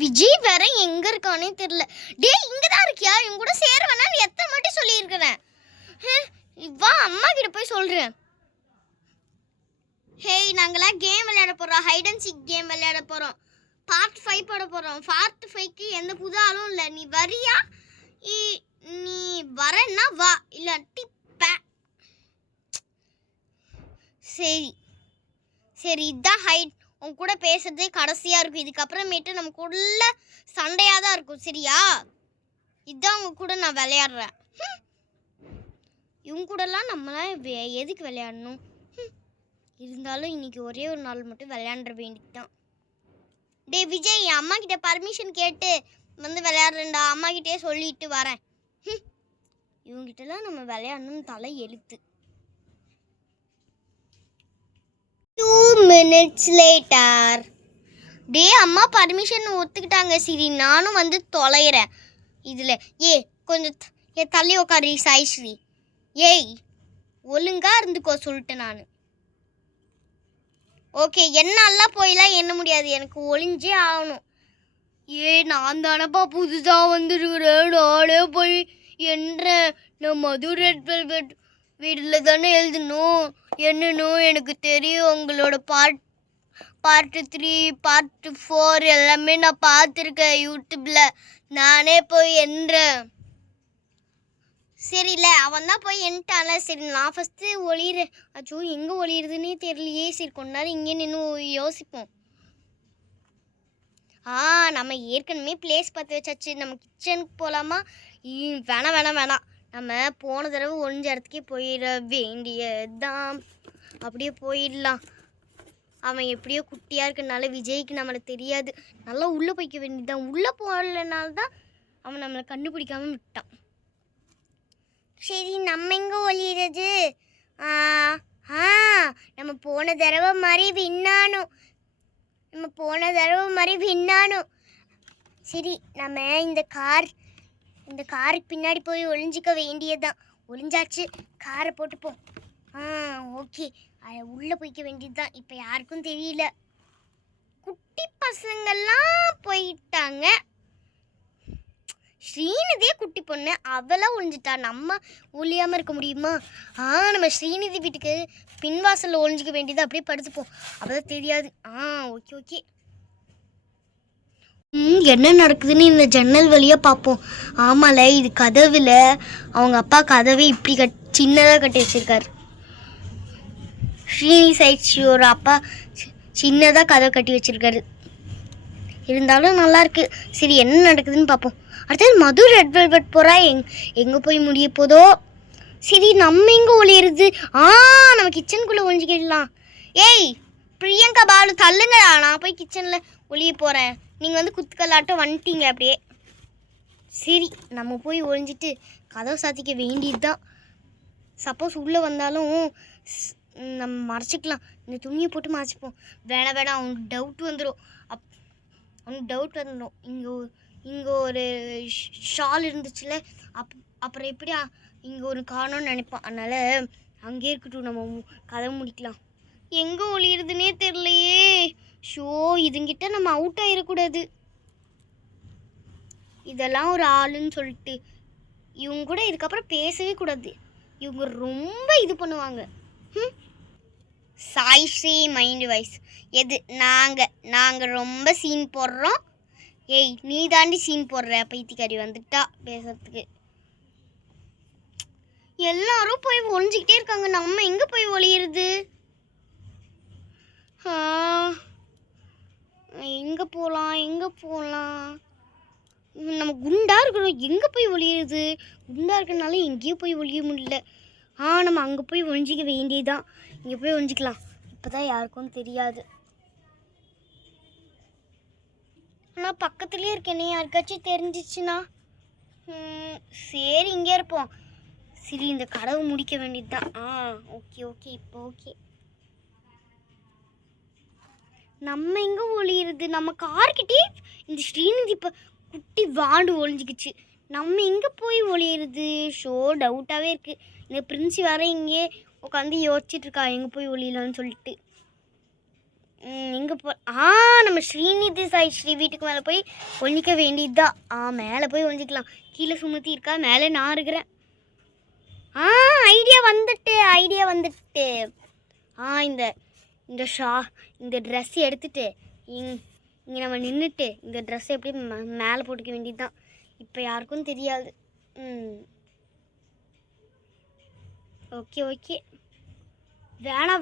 விஜய் வேற எங்க இருக்கானே தெரியல. டேய் இங்கதான் இருக்கியா? இவங்க கூட சேருவேனா எத்தனை வாட்டி சொல்லியிருக்கிறேன். வா அம்மா கிட்ட போய் சொல்றேன். ஹேய் நாங்களாம் கேம் விளையாட போறோம். ஹைட் அண்ட் சீக் கேம் விளையாட போறோம். பார்ட் 5 போட போறோம். பார்ட் 5க்கு எந்த புது ஆளும் இல்லை. நீ வரியா? நீ வரன்னா வா, இல்லாட்டி சரி சரி இதான் ஹைட். உன் கூட பேசுறதே கடைசியா இருக்கும். இதுக்கப்புறமேட்டு நமக்குள்ள சண்டையா தான் இருக்கும். சரியா? இதான் உங்க கூட நான் விளையாடுறேன். இவங்க கூடலாம் நம்மளாம் எதுக்கு விளையாடணும்? இருந்தாலும் இன்னைக்கு ஒரே ஒரு நாள் மட்டும் விளையாட வேண்டியதுதான். டே விஜய், என் அம்மா கிட்ட பர்மிஷன் கேட்டு வந்து விளையாடுறேன்டா. அம்மா கிட்டே சொல்லிட்டு வரேன். இவங்கிட்டலாம் நம்ம விளையாடணும்னு தலை எழுத்து. 2 minutes later. டே அம்மா பர்மிஷன் ஒத்துக்கிட்டாங்க. சரி நானும் வந்து தொலைகிறேன் இதில். கொஞ்சம் தள்ளி உட்காரு சாய்ஸ்ரீ. ஏய் ஒழுங்கா இருந்துக்கோ சொல்லிட்டேன் நான். ஓகே என்னாலாம் போயெல்லாம் எண்ண முடியாது. எனக்கு ஒளிஞ்சே ஆகணும். நான் தானப்பா புதுசாக வந்துருக்கிறேன். நானே போய் என்ற நான் மது ரெட் வெல்வெட் வீட்டில் தானே எழுதணும் என்னணும் எனக்கு தெரியும். உங்களோட பார்ட் 3 பார்ட் 4 எல்லாமே நான் பார்த்துருக்கேன் யூடியூப்பில். நானே போய் என்றேன். சரியில்ல அவன் தான் போய் என்ட்டால. சரி நான் ஃபஸ்ட்டு ஒளியிறேன். அச்சோ எங்கே ஒளியுறதுன்னே தெரியலையே. சரி கொஞ்ச நேரம் இங்கே நின்று யோசிப்போம். நம்ம ஏற்கனவே பிளேஸ் பார்த்து வச்சாச்சு. நம்ம கிச்சனுக்கு போகலாமா? வேணாம். நம்ம போன தடவை ஒழிஞ்ச இடத்துக்கே போயிட வேண்டியதான். அப்படியே போயிடலாம். அவன் எப்படியோ குட்டியாக இருக்கனால விஜய்க்கு நம்மளுக்கு தெரியாது. நல்லா உள்ளே போய்க்க வேண்டியதுதான். உள்ளே போகலனால்தான் அவன் நம்மளை கண்டுபிடிக்காமல் விட்டான். சரி நம்ம எங்கே ஒளியிறது? நம்ம போன தடவை மாதிரி விண்ணானும். சரி நம்ம இந்த காருக்கு பின்னாடி போய் ஒளிஞ்சிக்க வேண்டியதுதான். ஒளிஞ்சாச்சு. காரை போட்டுப்போம். ஓகே உள்ளே போய்க்க வேண்டியது தான். இப்போ யாருக்கும் தெரியல. குட்டி பசங்கள்லாம் போயிட்டாங்க. ஸ்ரீநிதியே குட்டி பொண்ணு, அவளாம் ஒழிஞ்சிட்டா. நம்ம ஒழியாமல் இருக்க முடியுமா? நம்ம ஸ்ரீநிதி வீட்டுக்கு பின்வாசலில் ஒழிஞ்சிக்க வேண்டியது. அப்படியே படுத்துப்போம். அப்போதான் தெரியாது. ஓகே என்ன நடக்குதுன்னு இந்த ஜன்னல் வழியாக பார்ப்போம். ஆமால இது கதவில் அவங்க அப்பா கதவை இப்படி சின்னதாக கட்டி வச்சிருக்காரு. ஸ்ரீனி சைட்ஸியோட அப்பா சின்னதாக கதவை கட்டி வச்சிருக்காரு. இருந்தாலும் நல்லாயிருக்கு. சரி என்ன நடக்குதுன்னு பார்ப்போம். அடுத்தது மது ரெட் வெல்வெட் போகிறா. எங்கே போய் முடிய போதோ. சரி நம்ம எங்கே ஒளியிறது? நம்ம கிச்சனுக்குள்ளே ஒழிஞ்சிக்கிடலாம். ஏய் பிரியங்கா பாலு தள்ளுங்கடா. நான் போய் கிச்சனில் ஒளிய போகிறேன். நீங்கள் வந்து குத்துக்கல்லாட்டம் வந்துட்டீங்க அப்படியே. சரி நம்ம போய் ஒழிஞ்சிட்டு கதவை சாத்திக்க வேண்டியது தான். சப்போஸ் உள்ளே வந்தாலும் நம்ம மறைச்சிக்கலாம். இந்த துணியை போட்டு மறைச்சிப்போம். வேணாம் அவனுக்கு டவுட் வந்துடும். இங்கே ஒரு ஷால் இருந்துச்சுல. அப்புறம் எப்படியா இங்கே ஒரு காணோன்னு நினைப்பான். அதனால் அங்கேயே இருக்கட்டும். நம்ம கதவை முடிக்கலாம். எங்கே ஒளியுறதுனே தெரியலையே. இதுங்கிட்ட நம்ம அவுட் ஆகிடக்கூடாது. இதெல்லாம் ஒரு ஆளுன்னு சொல்லிட்டு இவங்க கூட இதுக்கப்புறம் பேசவே கூடாது. இவங்க ரொம்ப இது பண்ணுவாங்க. சாய்ஸ்ரீ மைண்ட் வைஸ் எது நாங்கள் ரொம்ப சீன் போடுறோம். ஏய் நீ தாண்டி சீன் போடுற. பைத்தியக்காரி வந்துட்டா பேசுறதுக்கு. எல்லாரும் போய் ஒழிஞ்சிக்கிட்டே இருக்காங்க. நம்ம எங்கே போய் ஒளியிறது? எங்கே போகலாம்? நம்ம குண்டா இருக்கிறோம். எங்கே போய் ஒளியிறது? குண்டா இருக்கிறனால எங்கேயும் போய் ஒளிய முடியல. நம்ம அங்கே போய் ஒழிஞ்சிக்க வேண்டியதுதான். இங்கே போய் ஒழிஞ்சிக்கலாம். இப்போ தான் யாருக்கும் தெரியாது. ஆனால் பக்கத்துலேயே இருக்கேனே. யாருக்காச்சும் தெரிஞ்சிச்சுன்னா சரி இங்கே இருப்போம். சரி இந்த கதவு முடிக்க வேண்டியது தான். ஓகே இப்போ ஓகே. நம்ம எங்கே ஒளியிறது? நம்ம கார்கிட்டே இந்த ஸ்ரீநிதி இப்போ குட்டி வாண்டு ஒழிஞ்சிக்கிச்சு. நம்ம எங்கே போய் ஒளியிறது? டவுட்டாகவே இருக்குது. இந்த பிரின்சி வேற இங்கே உட்காந்து யோசிச்சுட்டு இருக்கா எங்கே போய் ஒளியலான்னு சொல்லிட்டு. இங்கே நம்ம ஸ்ரீநிதி சாய் ஸ்ரீ வீட்டுக்கு மேலே போய் ஒழிக்க வேண்டியதுதான். மேலே போய் ஒழிஞ்சிக்கலாம். கீழே சுமத்தி இருக்கா, மேலே நான் இருக்கிறேன். ஐடியா வந்துட்டு இந்த இந்த ட்ரெஸ் எடுத்துட்டு இங்கே நம்ம நின்றுட்டு இந்த ட்ரெஸ்ஸை எப்படி மேலே போட்டுக்க வேண்டியது தான். இப்போ யாருக்கும் தெரியாது. ஓகே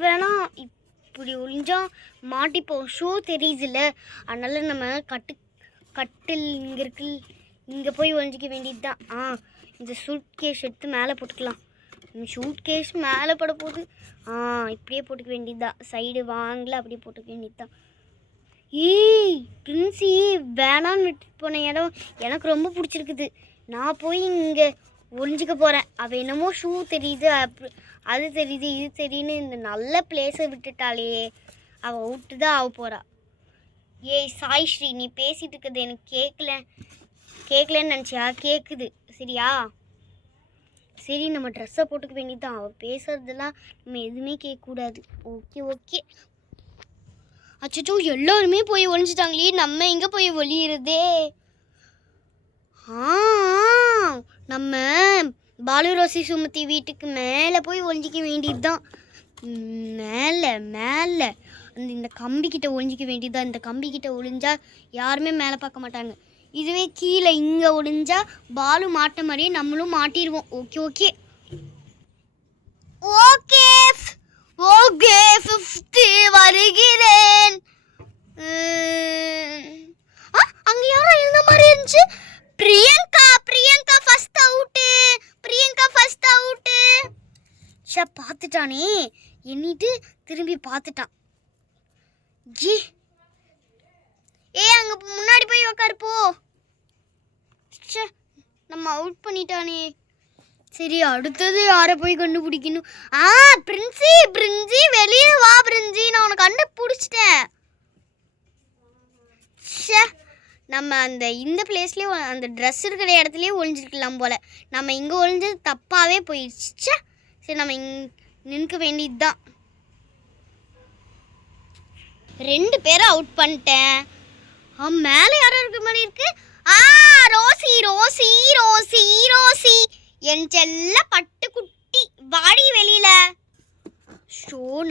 வேணாம் இப்படி ஒழிஞ்சா மாட்டிப்போம். ஷூ தெரியுதுல்ல, அதனால நம்ம கட்டில் இங்கே இருக்கு, இங்கே போய் ஒழிஞ்சிக்க வேண்டியது தான். இந்த சூட் கேஸ் எடுத்து மேலே போட்டுக்கலாம். ஷூட் கேஸ் மேலே போட போகுது. இப்படியே போட்டுக்க வேண்டியது தான். சைடு வாங்கல அப்படியே போட்டுக்க வேண்டியது தான். பிரின்சி வேணான்னு விட்டுட்டு போன இடம் எனக்கு ரொம்ப பிடிச்சிருக்குது. நான் போய் இங்கே ஒழிஞ்சிக்க போகிறேன். அவள் என்னமோ ஷூ தெரியுது, அது தெரியுது, இது தெரியுன்னு இந்த நல்ல பிளேஸை விட்டுட்டாளே. அவள் விட்டு தான் ஆக போகிறா. சாய் ஸ்ரீ, நீ பேசிகிட்டு இருக்கிறது எனக்கு கேட்கலன்னு நினச்சியா? கேட்குது சரியா? சரி, நம்ம ட்ரெஸ்ஸை போட்டுக்க வேண்டியது தான். அவள் பேசுறதெல்லாம் நம்ம எதுவுமே கேட்கக்கூடாது. ஓகே அச்சோ, எல்லோருமே போய் ஒழிஞ்சிட்டாங்களே, நம்ம எங்கே போய் ஒழியிறதே? நம்ம பாலு ரோசி சுமதி வீட்டுக்கு மேலே போய் ஒழிஞ்சிக்க வேண்டியது தான். மேலே இந்த கம்பிக்கிட்ட ஒழிஞ்சிக்க வேண்டியது தான். இந்த கம்பிக்கிட்ட ஒழிஞ்சா யாருமே மேலே பார்க்க மாட்டாங்க. இதுவே கீழே இங்கே ஒழிஞ்சா பாலு மாட்ட மாதிரியே நம்மளும் மாட்டிடுவோம். ஓகே ஃபிஃப்த்து வருகிறேன். அங்கே யாரும் இருந்த மாதிரி இருந்துச்சு. Priyanka first out. பார்த்துட்டானே எண்ணிட்டு திரும்பி பார்த்துட்டான். அங்கே முன்னாடி போய் உக்காரு போ. நம்ம அவுட் பண்ணிட்டானே. சரி, அடுத்தது யாரை போய் கண்டுபிடிக்கணும்? பிரின்சி வெளியே வா. பிரின்சி, நான் உனக்கு கண்டுபிடிச்சிட்டேன். நம்ம இந்த பிளேஸ்லேயே அந்த ட்ரெஸ் இருக்கிற இடத்துலையே ஒழிஞ்சிருக்கலாம் போல். நம்ம இங்கே ஒழிஞ்சது தப்பாகவே போயிடுச்சு. சரி, நம்ம நிற்க வேண்டியது தான். 2 பேரை அவுட் பண்ணிட்டேன். மேலே யாரும் இருக்க மாதிரி இருக்கு. ரோசி என் செல்ல பட்டு குட்டி, வாடி வெளியில.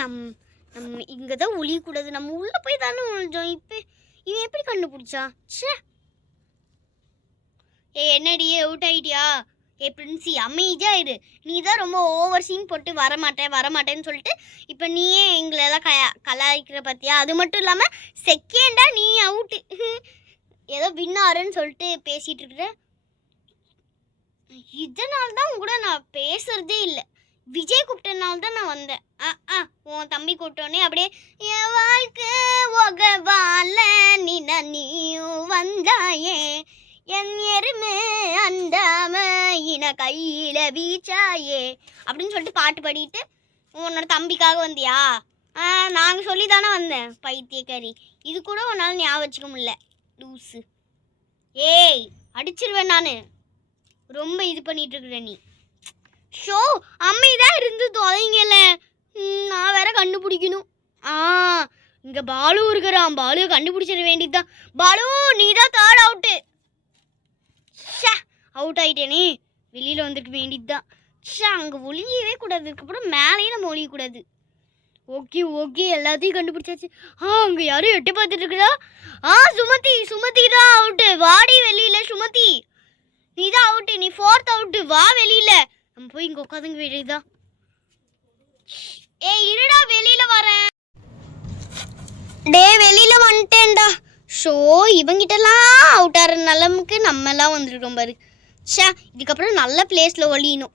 நம்ம இங்கே தான் ஒழியக்கூடாது. நம்ம உள்ளே போய் தானே ஒழிஞ்சோம். இப்போ இவன் எப்படி கண்டுபிடிச்சா? என்னடி அவுட் ஆயிட்டியா? பிரின்சி, அமைதியா இரு. நீ தான் ரொம்ப ஓவர் சீன் போட்டு வரமாட்டேன்னு சொல்லிட்டு இப்போ நீயே எங்களெல்லாம் கலாய்க்கிற பார்த்தியா? அது மட்டும் இல்லாமல் செகண்டாக நீ அவுட்டு. ஏதோ வின்னாருன்னு சொல்லிட்டு பேசிகிட்டு இருக்கிற. இதனால தான் கூட நான் பேசுறதே இல்லை. விஜய் கூப்பிட்டனால தான் நான் வந்தேன். உன் தம்பி கூப்பிட்டோன்னே அப்படியே என் வாழ்க்கை ஒகவால நீயும் வந்தாயே, என் எருமே அண்டாம இன கையில வீச்சாயே அப்படின்னு சொல்லிட்டு பாட்டு பாடிட்டு உன்னோட தம்பிக்காக வந்தியா? நாங்கள் சொல்லி தானே வந்தேன். பைத்தியக்காரி, இது கூட உன்னால் ஞாபகம் வச்சுக்க முடியல. லூஸு. அடிச்சிருவேன் நான். ரொம்ப இது பண்ணிட்டு இருக்கிற நீ. அம்மைதான் இருந்து தொலைங்கல. நான் வேற கண்டுபிடிக்கணும். இங்கே பாலு இருக்கிறான். பாலுவை கண்டுபிடிச்சிட வேண்டியதுதான். பாலு, நீ தான் தேர்ட் அவுட்டு. அவுட் ஆகிட்டேனே, வெளியில் வந்துருக்க வேண்டியது தான். அங்கே ஒழியவே கூடாது. அதுக்கப்புறம் மேலேயே நம்ம ஒழியக்கூடாது. ஓகே எல்லாத்தையும் கண்டுபிடிச்சாச்சு. அங்கே யாரும் எட்டு பார்த்துட்டு இருக்குதா? சுமதி தான் அவுட்டு. வாடி வெளியில். சுமதி, நீ தான் அவுட்டு. நீ 4th அவுட்டு. வா வெளியில். நம்ம போய் இங்கே உட்காந்துங்க வேண்டியதுதான். இருடா, வெளியில் வரேன். வெளியில் வந்துட்டேன்டா. இவங்கிட்டலாம் அவுட் ஆகிற நிலமுக்கு நம்மலாம் வந்துருக்கோம் பாரு. இதுக்கப்புறம் நல்ல பிளேஸில் ஒழியணும்.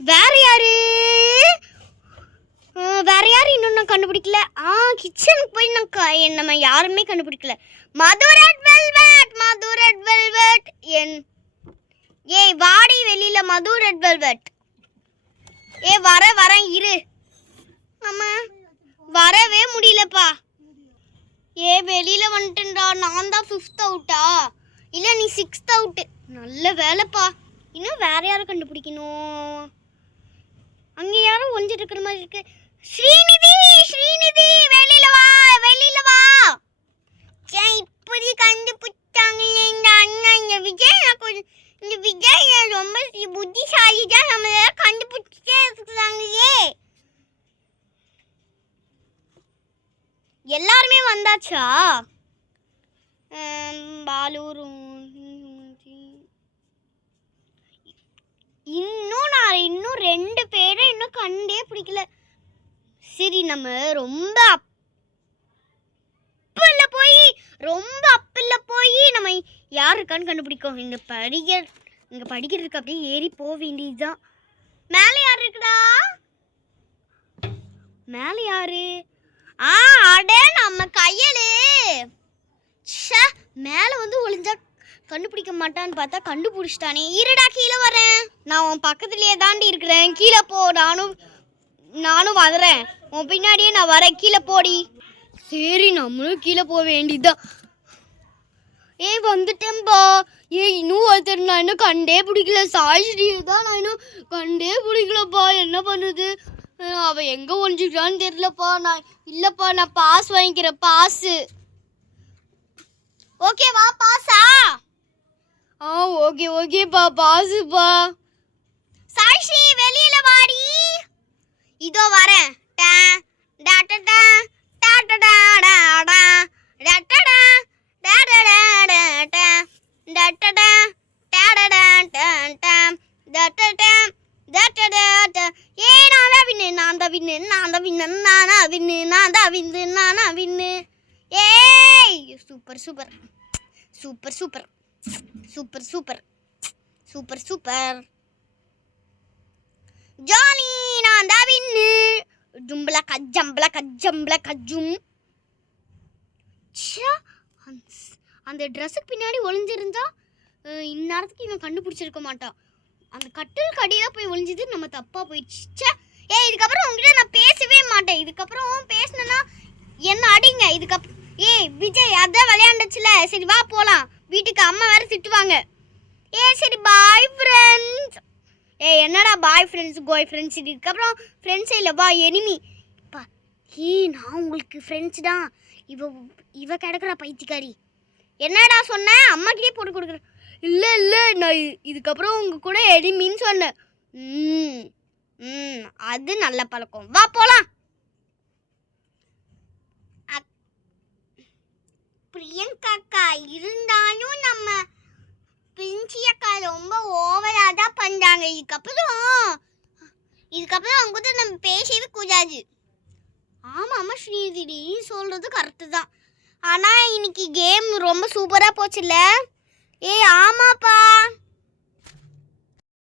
வேற யாரு இன்னும் நான் கண்டுபிடிக்கல. கிச்சனுக்கு போய் நம்ம யாருமே கண்டுபிடிக்கல. மது ரெட் வெல்வெட் வாடி வெளியில. மது ரெட் வெல்வெட். வரேன் இரு. நம்ம வரவே முடியலப்பா. வெளியில வந்துட்டேன்டா. நான் தான் 5th அவுட்டா? இல்லை, நீ 6th அவுட்டு. நல்ல வேலைப்பா. இன்னும் வேற யாரும் கண்டுபிடிக்கணும். அங்கே யாரும் ஒழிஞ்சிட்டு இருக்கிற மாதிரி இருக்கு. ஸ்ரீநிதி ஸ்ரீநிதி வெளியில வா வெளியில வா. இப்படி கண்டுபிடிச்சாங்களே இந்த அண்ணா. இந்த விஜய் ரொம்ப புத்திசாலி தான். நம்மள கண்டுபிடிச்சிட்டே இருக்கிறாங்களே. எல்லாருமே வந்தாச்சா? பாலூர் இன்னும் 2 பேரை இன்னும் கண்டே பிடிக்கல. சரி, நம்ம ரொம்ப அப்பில் போய் நம்ம யார் இருக்கான்னு கண்டுபிடிக்கும். இங்கே படிக்கிறதுக்கு அப்படியே ஏறி போக வேண்டியதுதான். மேலே யார் இருக்குடா? மேலே யாரு? அட நம்ம கையலு. மேலே வந்து ஒளிஞ்சா கண்டுபிடிக்க மாட்டான்னு பார்த்தா கண்டுபிடிச்சிட்டானே. இருடா, கீழே வரேன். நான் உன் பக்கத்துலேயே தாண்டி இருக்கிறேன். கீழே போ. நானும் வரேன். உன் பின்னாடியே நான் வரேன். கீழே போடி. சரி, நம்மளும் கீழே போக வேண்டியதுதான். வந்துட்டேன்பா. இன்னும் ஒருத்தர் நான் இன்னும் கண்டே பிடிக்கல. சாய்ஸ்ரீ தான் நான் இன்னும் கண்டே பிடிக்கலப்பா. என்ன பண்ணுது? அவள் எங்கே ஒழிஞ்சிக்கிறான்னு தெரியலப்பா. இல்லைப்பா, நான் பாஸ் வாங்கிக்கிறேன். பாஸு ஓகேவா? பாஸா? ஓகேப்பா, பாஸுப்பா. சாய்ஸ்ரீ வெளியில வாடி. இதோ வரேன். Super jolly. நான் தான் வின்னு. ஜும்பலா கஜ்ஜும். அந்த ட்ரெஸ்ஸுக்கு பின்னாடி ஒளிஞ்சிருந்தா இந்நேரத்துக்கு இவன் கண்டுபிடிச்சிருக்க மாட்டான். அந்த கட்டிலுக்கு அடியில் போய் ஒளிஞ்சது நம்ம தப்பாக போயிடுச்சு. இதுக்கப்புறம் உங்ககிட்ட நான் பேசவே மாட்டேன். இதுக்கப்புறம் பேசினேன்னா என்ன அடிங்க. இதுக்கப்புறம் விஜய் அதான் விளையாண்டுச்சுல. சரி வா போகலாம். வீட்டுக்கு அம்மா வேறு திட்டுவாங்க. சரி பாய் ஃப்ரெண்ட்ஸ். என்னடா பாய் ஃப்ரெண்ட்ஸ் கோய் ஃப்ரெண்ட்ஸ்? இதுக்கப்புறம் ஃப்ரெண்ட்ஸே இல்லை, வா எனிமி. நான் உங்களுக்கு ஃப்ரெண்ட்ஸ் தான். இவ கிடக்குறா பைத்தியக்காரி. என்னடா சொன்ன? அம்மாக்கிட்டே போட்டு கொடுக்குறேன். இல்லை நான் இதுக்கப்புறம் உங்கள் கூட எனிமின்னு சொன்னேன். அது நல்ல பழக்கம். வா போகலாம். பிரியங்காக்கா இருந்தாலும் நம்ம பிரின்சி அக்கா ரொம்ப ஓவராக தான் பண்ணுறாங்க. இதுக்கப்புறம் அவங்க கூட நம்ம பேசவே கூடாது. ஆமாம் ஸ்ரீநிதி சொல்கிறது கரெக்டு தான். ஆனால் இன்னைக்கு கேம் ரொம்ப சூப்பராக போச்சுல்ல? ஆமாப்பா.